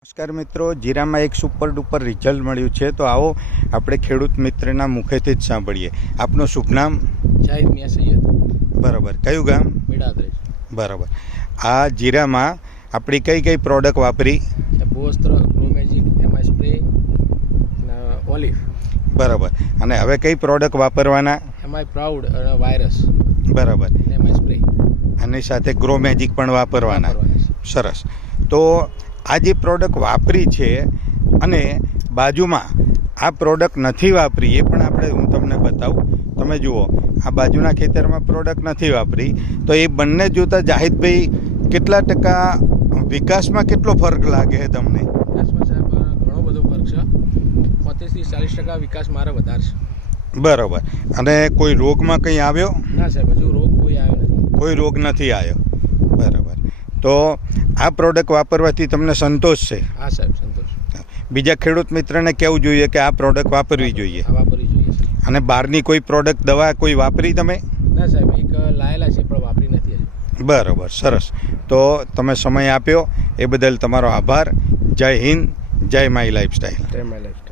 નમસ્કાર મિત્રો, જીરામાં એક સુપર ડુપર રિઝલ્ટ મળ્યું છે. તો આવો આપણે ખેડૂત મિત્રના મુખેથી જ સાંભળીએ. આપનું શુભ નામ? જાહિદ મિયા સૈયદ. બરાબર. કયું ગામ? મેડાદરેજ. બરાબર. આ જીરામાં આપણી કઈ કઈ પ્રોડક્ટ વાપરી? બોસ્ત્ર, ગ્રોમેજિક, એમઆઈ સ્પ્રે અને ઓલિવ. બરાબર. અને હવે કઈ પ્રોડક્ટ વાપરવાના? એમઆઈ પ્રાઉડ અને વાયરસ. બરાબર. MI spray. આની સાથે ગ્રો મેજિક પણ વાપરવાના. સરસ. તો આ જે પ્રોડક્ટ વાપરી છે અને બાજુમાં આ પ્રોડક્ટ નથી વાપરી એ પણ હું તમને બતાવું. તમે જુઓ, આ બાજુના ખેતરમાં પ્રોડક્ટ નથી વાપરી. તો એ બંને જોતાં જાહિદભાઈ કેટલા ટકા વિકાસમાં કેટલો ફરક લાગે છે તમને? વિકાસમાં સાહેબ ઘણો બધો ફરક છે. 35 થી 40% વિકાસ મારે વધારે છે. બરાબર. અને કોઈ રોગમાં કંઈ આવ્યો? ના સાહેબ, હજુ રોગ કોઈ આવ્યો નથી. કોઈ રોગ નથી આવ્યો. બરાબર. તો આ પ્રોડક્ટ વાપરવાથી તમને સંતોષ છે? હા સાહેબ, સંતોષ. બીજા ખેડૂત મિત્રને કહેવું જોઈએ કે આ પ્રોડક્ટ વાપરવી જોઈએ. વાપરવી જોઈએ. અને બહારની કોઈ પ્રોડક્ટ દવા કોઈ વાપરી તમે? ના સાહેબ, એક લાયેલા છે પણ વાપરી નથી હજુ. બરાબર. સરસ. તો તમે સમય આપ્યો એ બદલ તમારો આભાર. જય હિન્દ, જય માય લાઈફસ્ટાઈલ. જય માય લાઈફ.